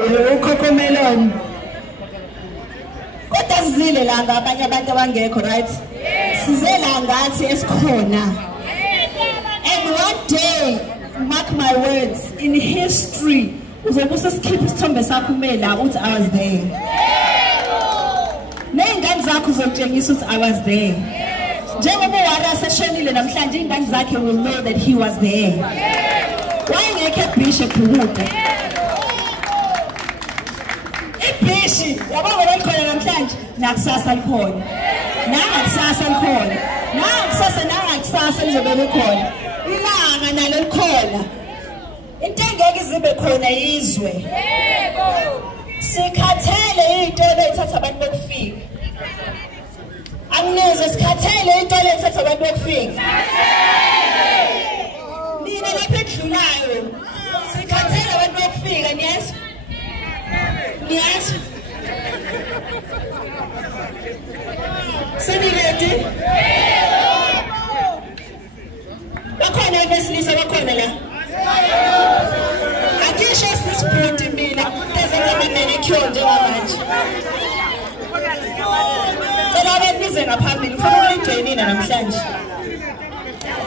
Ukhokhomelon. Kodwa sizile la ngabanye abantu abangekho, right? Size la ngathi esikhona. And one day, mark my words, in history, uzobusa sikhipha isithombe sakho umela uthi I was there. Ney'ngane zakho uzotshengisa uthi I was there. Njengoba uWara seshonile namhlanje iy'ngane zakhe will know that he was there. Wayengekho eBishop ukude. iBishop yabona belikhona namhlanje nakusasa likhona. Nangakusasa likhona. Nangakusasa lizobe likhona. Ilanga nalo likhona. Into engeke izibe khona yizwe. Sikhathele iy'tolo ey'thatha abantu bokufika. Angizwe sikhathele iy'tolo ey'thatha abantu bokufika. Nina lapha ekudlulayo sikhathele abantu bokufika, niyezwa? Niyezwa? Seniredi? Bakhona abesilisa bakhona la? Akisho sisibhuti mina ezenza ama-manicure njengamanje. Cela abenize ngaphambili ufuna ukulijoyinina namhlanje.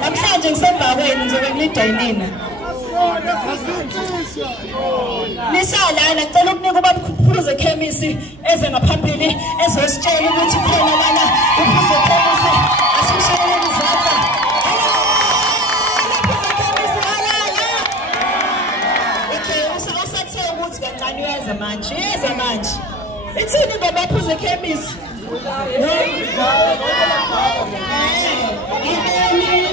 Namhlanje ngisemva kwenu ngizobe ngilijoyinina. Nisalana ngicela ukunika ubaba uPhuze ekhemisi eze ngaphambili ezositshela ukuthi khona lana uPhuze ekhemisi asishayele izandla. Uyeza manje. Ithini ngoba uPhuze ekhemisi?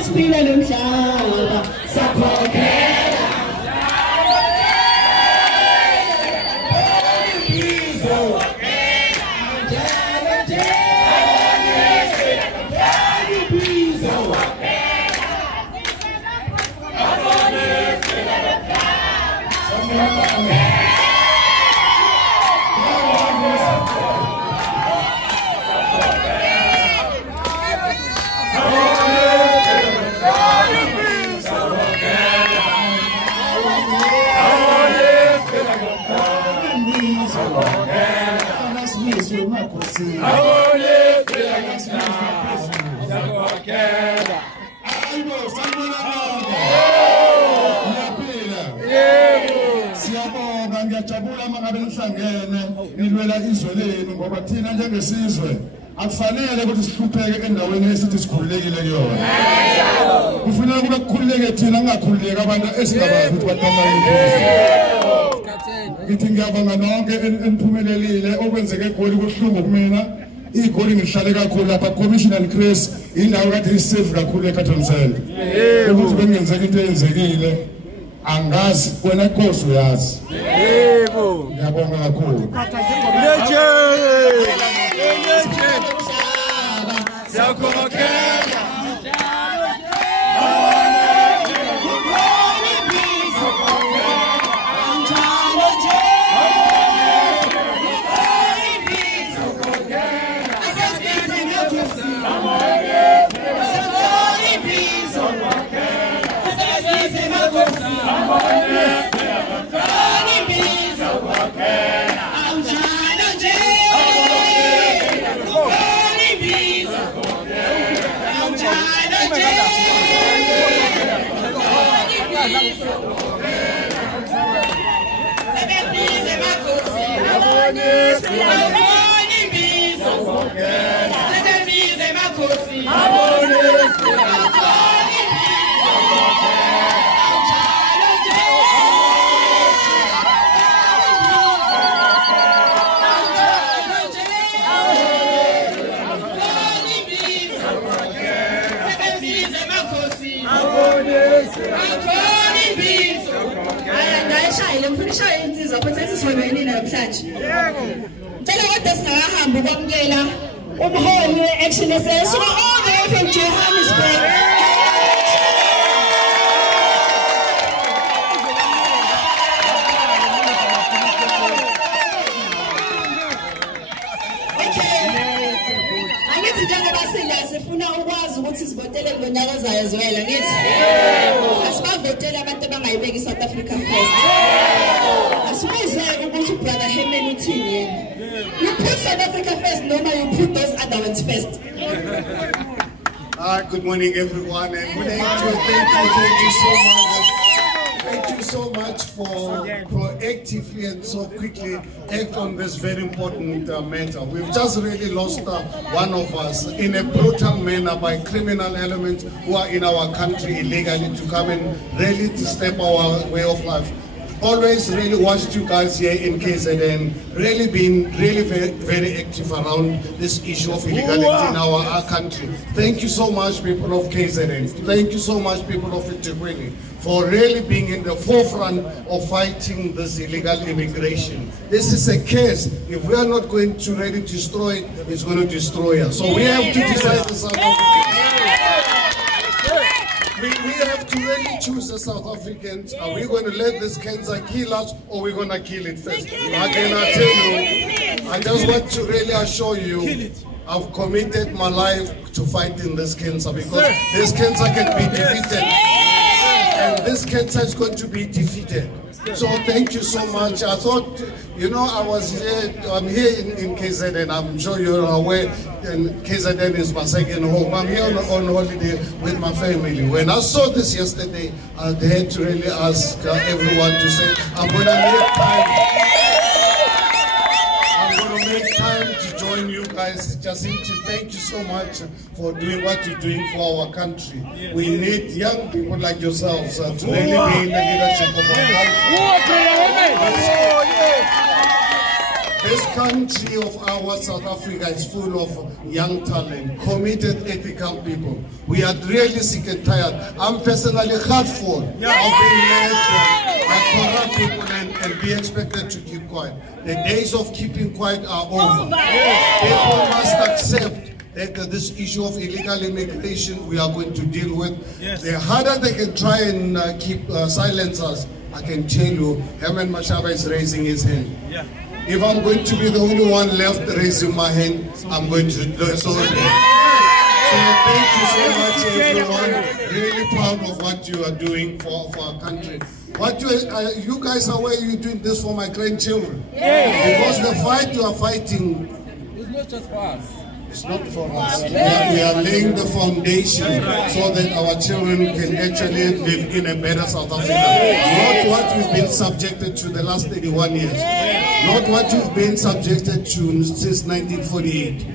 Isiphila nomhlaba sakhokhela. Siyabonga ngiyajabula mangabe nihlangene nilwela izwe lenu ngoba thina njengesizwe akufanele ukuthi sihlupheke endaweni esithi sikhululekile kuyona. Kufanele kube kukhululeke thina kungakhululeki abantu esingabazi ukuthi bathanda yini. Ngithi ngiyabonga nonke eniphumelelile okwenzeke eGoli kuhlungu kumina. Igoli ngihlale kakhulu lapha Commissioner Chris indawo kade isave kakhulu eCatonsend. Ukuthi bengenzeka into eyenzekile angazi wena Nkosi uyazi. Yebo. Ngiyabonga kakhulu. Siyakhokela. Ngicela kodwa singahamba ukwamukela umholi we-Action SA suka all the way from Johannesburg. Angithi njengoba sifuna ukwazi ukuthi sivotele ngonyaka ozayo zwela ngithi asibavotele abantu abangayibeki iSouth Africa first. Asibuze ukuthi Brother Herman uthini. You put South Africa first, noma you put those other ones first. Good morning, everyone, and thank you so much for proactively and so quickly act on this very important matter. We've just really lost one of us in a brutal manner by criminal elements who are in our country illegally to come and really disturb our way of life. Always really watched you guys here in KZN, really been very, very active around this issue of illegality in our country. Thank you so much, people of KZN. Thank you so much, people of eThekwini, for really being in the forefront of fighting this illegal immigration. This is a case. If we are not going to really destroy it, it's going to destroy us. So we have to decide the South Africans. We have to really choose the South Africans. Are we going to let this cancer kill us, or are we going to kill it first? Again, I tell you, I just want to really assure you, I've committed my life to fighting this cancer, because this cancer can be defeated. And this cancer is going to be defeated. So thank you so much. I thought, you know, I'm here in KZN. I'm sure you're aware, and KZN is my second home. I'm here on holiday with my family. When I saw this yesterday, I had to really ask everyone to say, I'm going to make time to join you guys. Jacinta, thank you so much for doing what you're doing for our country. We need young people like yourselves to really be in the leadership of our country. This country of ours, South Africa, is full of young talent, committed, ethical people. We are really sick and tired. I'm personally hurtful of being led by corrupt people and be expected to keep quiet. The days of keeping quiet are over. People must accept that this issue of illegal immigration we are going to deal with. The harder they can try and keep silence us, I can tell you, Herman Mashaba is raising his hand. If I'm going to be the only one left raising my hand, I'm going to do it. So thank you so much, everyone. Really proud of what you are doing for our country. What you guys are aware you're doing this for my grandchildren. Because the fight you are fighting is not just for us. It's not for us. We are laying the foundation so that our children can actually live in a better South Africa. Not what we've been subjected to the last 31 years. Not what you've been subjected to since 1948.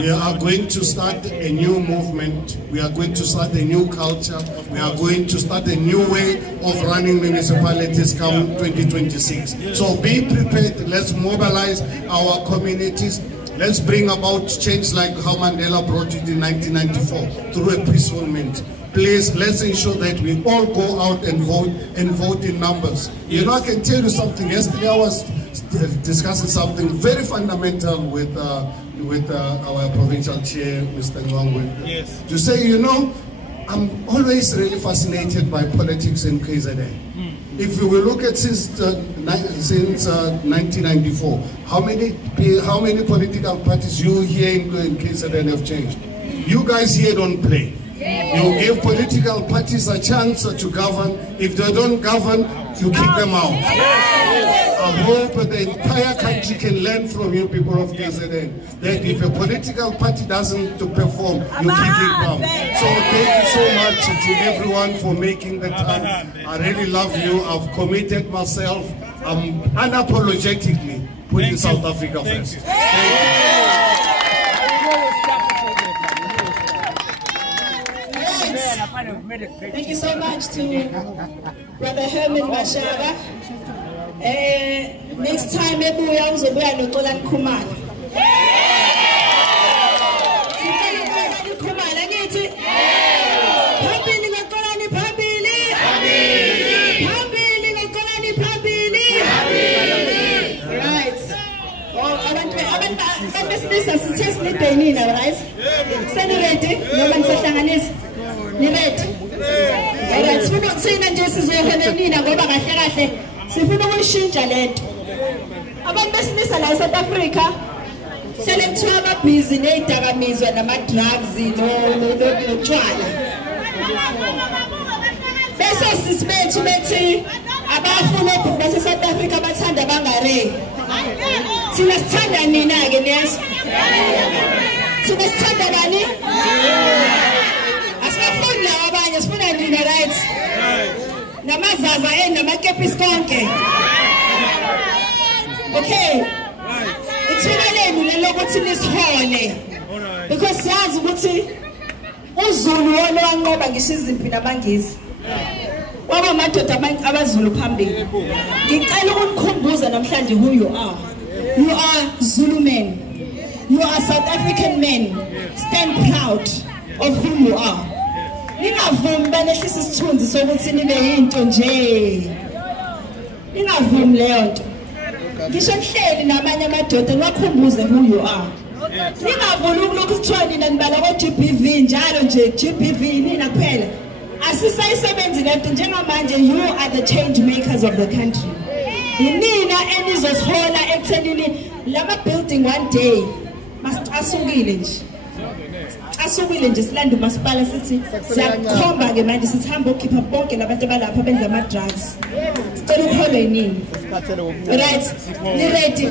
We are going to start a new movement. We are going to start a new culture. We are going to start a new way of running municipalities come 2026. So be prepared. Let's mobilize our communities. Let's bring about change like how Mandela brought it in 1994 through a peaceful means. Please, let's ensure that we all go out and vote in numbers. You know, I can tell you something. Yesterday I was discussing something very fundamental with our provincial chair, Mr. Ngwangwe. To say, you know, I'm always really fascinated by politics in KZN. If we look at since 1994, how many political parties you here in KZN have changed? You guys here don't play. You give political parties a chance to govern. If they don't govern, you kick them out. I hope the entire country can learn from you people of KZN that if a political party doesn't perform, you kick it down. So thank you so much to everyone for making the time. I really love you. I've committed myself. I'm unapologetically putting South Africa first. Thank you so much to Brother Herman Mashaba. Next time, maybe we also go and call and Kumar. Right? Senator, no one said Nirete. Alright, so not saying that Jesus is Helena, go back at so if you don't change it. About business in South Africa, selling to have a business, means when I'm at drugs, no trial. That's us is made to make abafuna ubhuba se-South Africa bathanda bangare. Thina sithanda nina-ke nesi. Thina sithanda bani? Asifuni lawa abanye, sifuna nina, right? Namazaza namakepisi konke. Okay. Ithina lenu lelo ukuthi nisihole. Because siyazi ukuthi uZulu wona wanqoba ngisho izimpi nabangisi. Waba madoda abaZulu phambili. Ngicela ukunikhumbuza namhlanje who you are. You are Zulu men. You are South African men. Stand proud of who you are. Ningavumi banehlisa isithunzi sokuthi nibe yinto nje. Ningavumi leyo nto. Ngisho kuhleli nabanye amadoda niwakhumbuze who you are. Ningavumi ukulokhu kuthiwa nina nibala kwa-GBV njalo nje GBV nina kuphela. Asisayisebenzi lento njengamanje you are the change makers of the country. Yinina enizosihola ekuthenini lama building one day masicasukile nje. Asukile nje silanda umasipala sithi siyakhomba ke manje sithamba ukhipha bonke labantu abalapha benza ama drugs. Sicela ukuholwe yini? Right? Ni ready?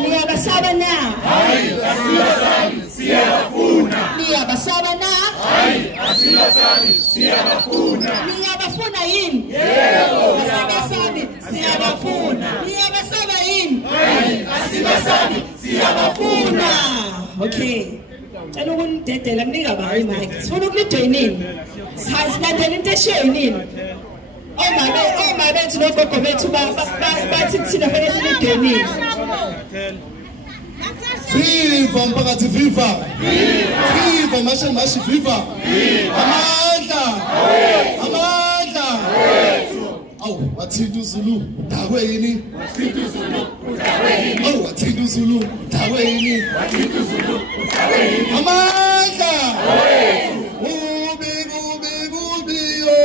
Niyabasaba na? Hayi, asibasabi, siyabafuna. Niyabasaba na? Hayi, asibasabi, siyabafuna. Niyabafuna yini? Yebo. Asibasabi, siyabafuna. Niyabasaba yini? Hayi, asibasabi, siyabafuna. Okay. Cela ukunidedela kunika bayi mic. Sifuna ukulijoyinini. Silandela into eshayinini. Oma bethu nogogo bethu bathi thina fanele silijoyinini. Viva mphakathi, viva. Viva mashi viva. Amandla. Awu wathinta uZulu udakwe yini? Awu wathinta uZulu udakwe yini? Amandla. Kubi yo.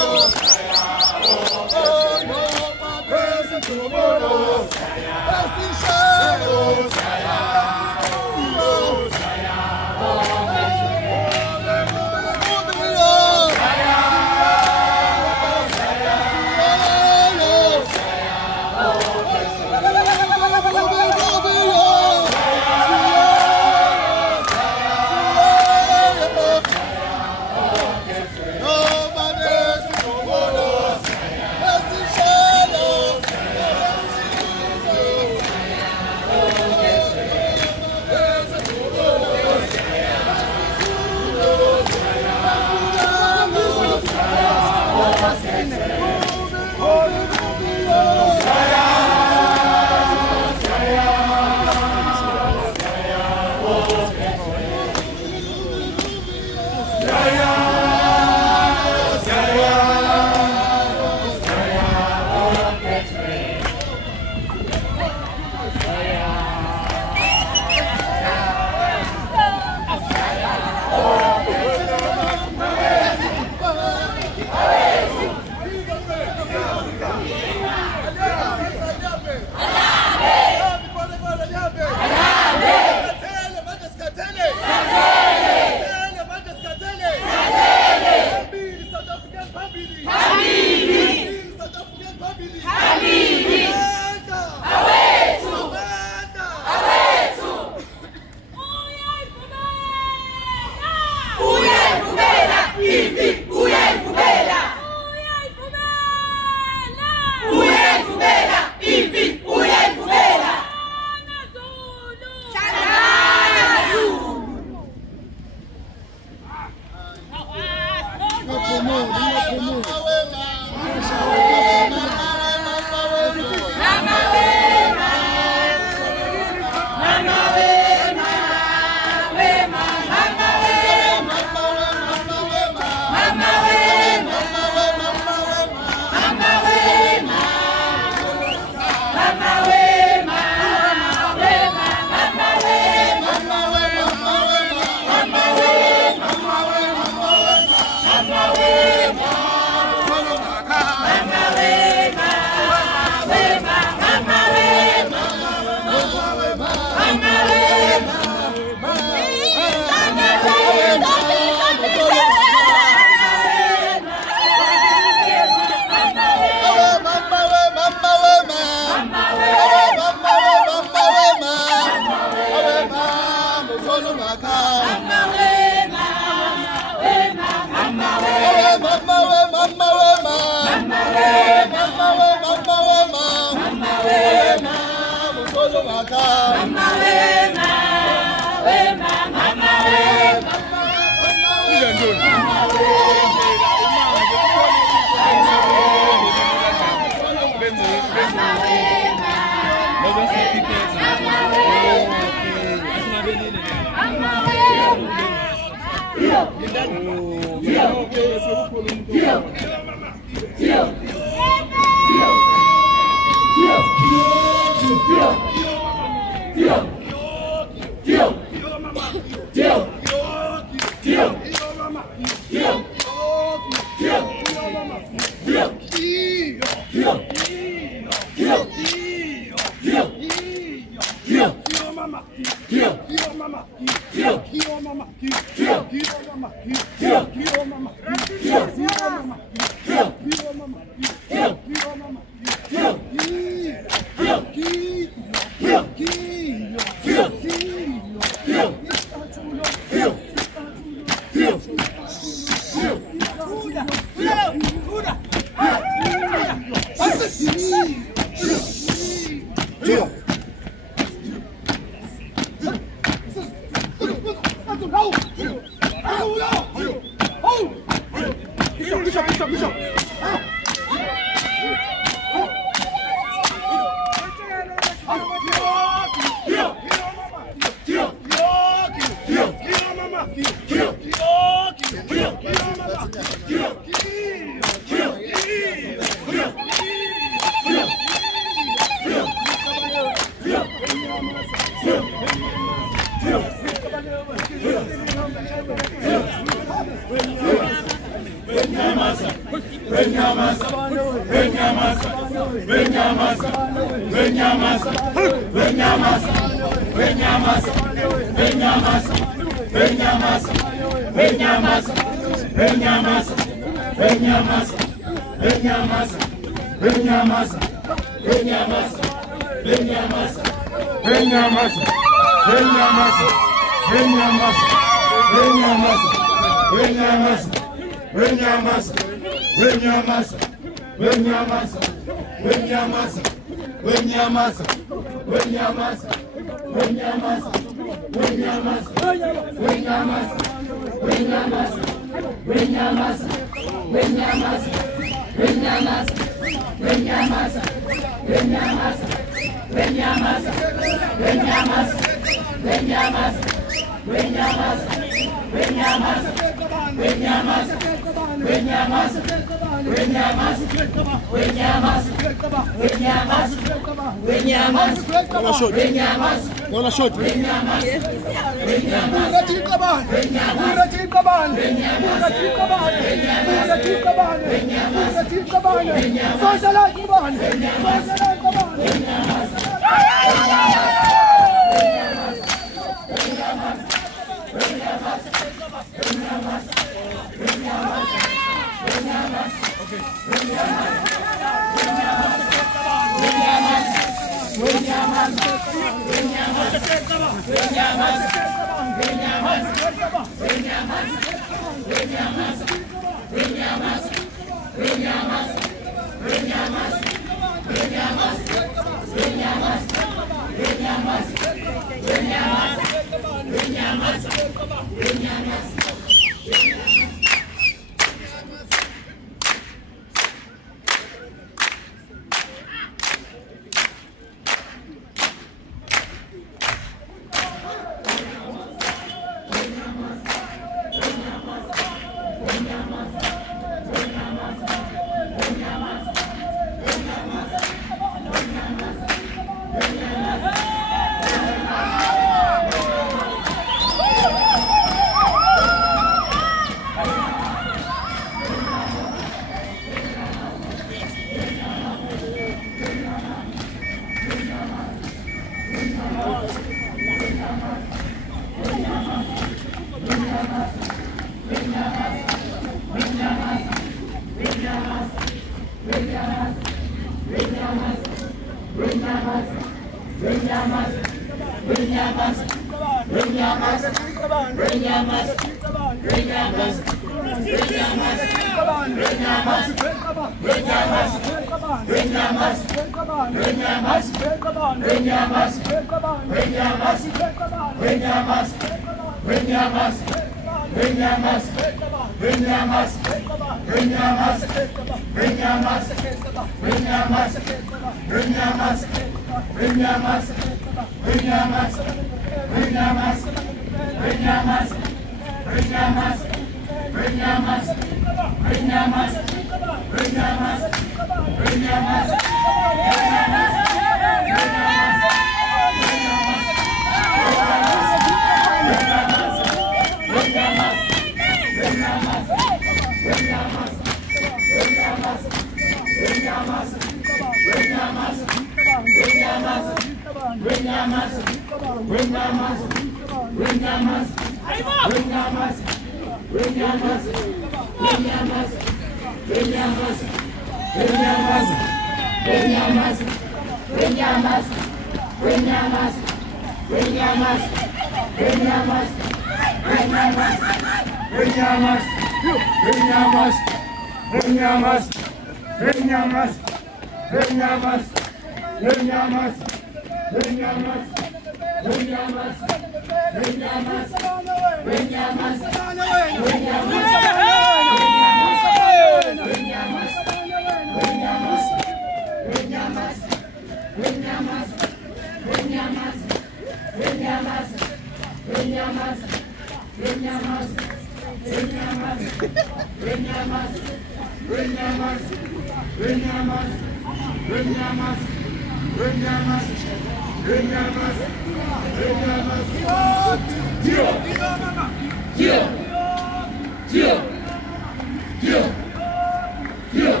Dio.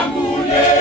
Ambule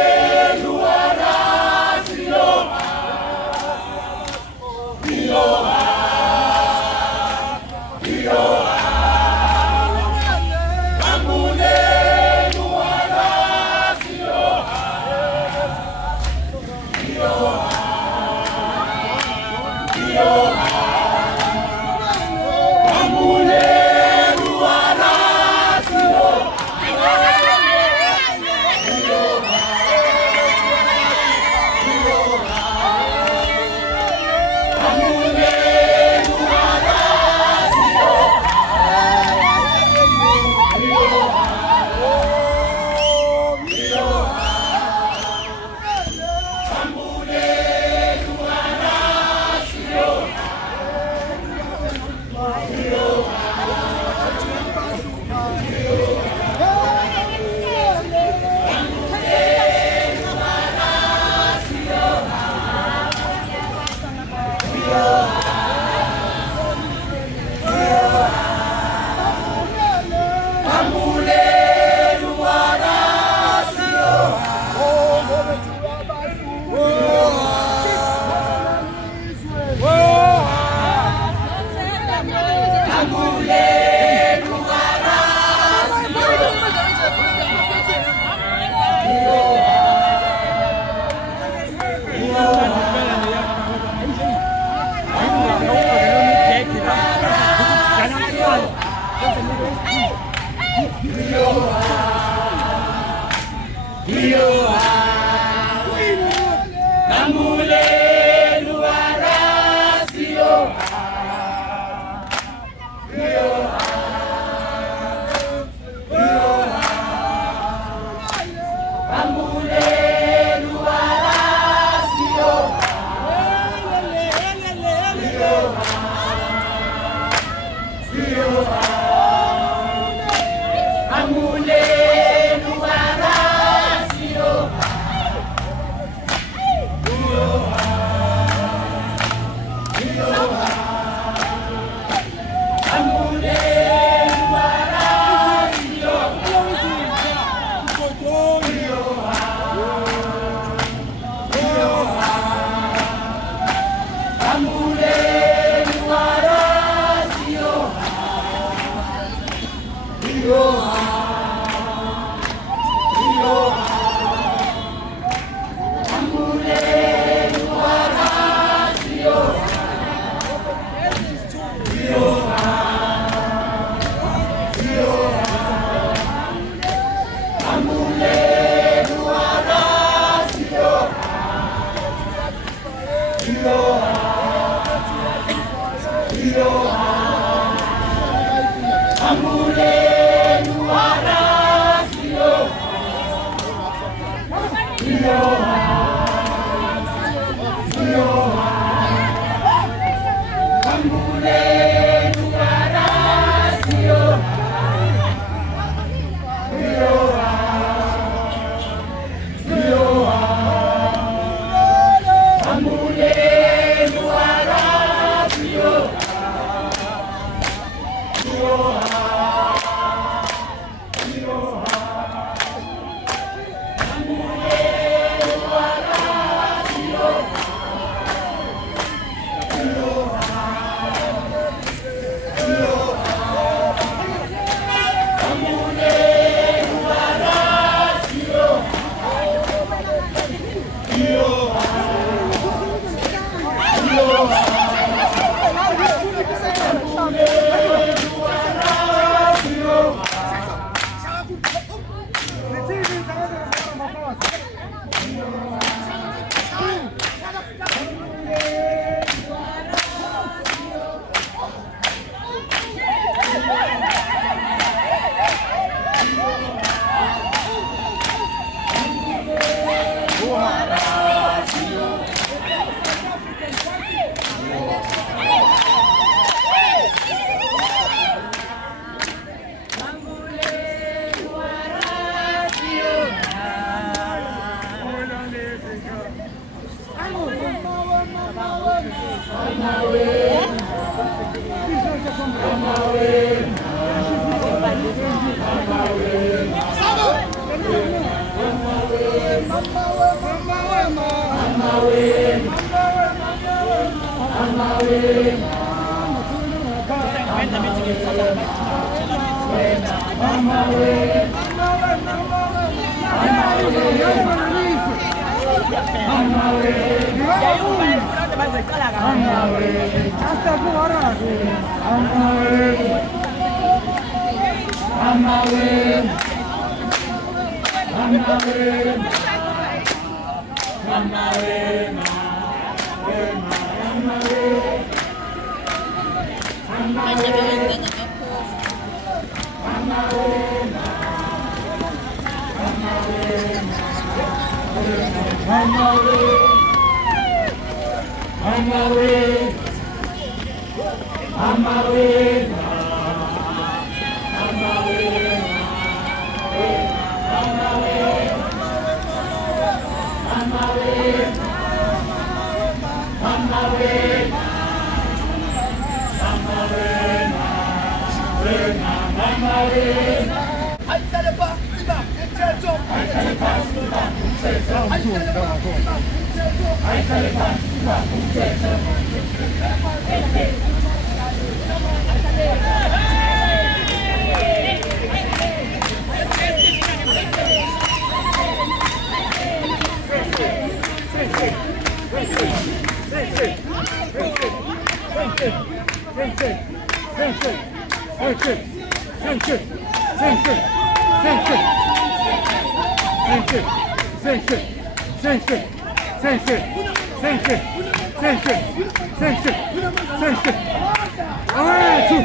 選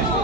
手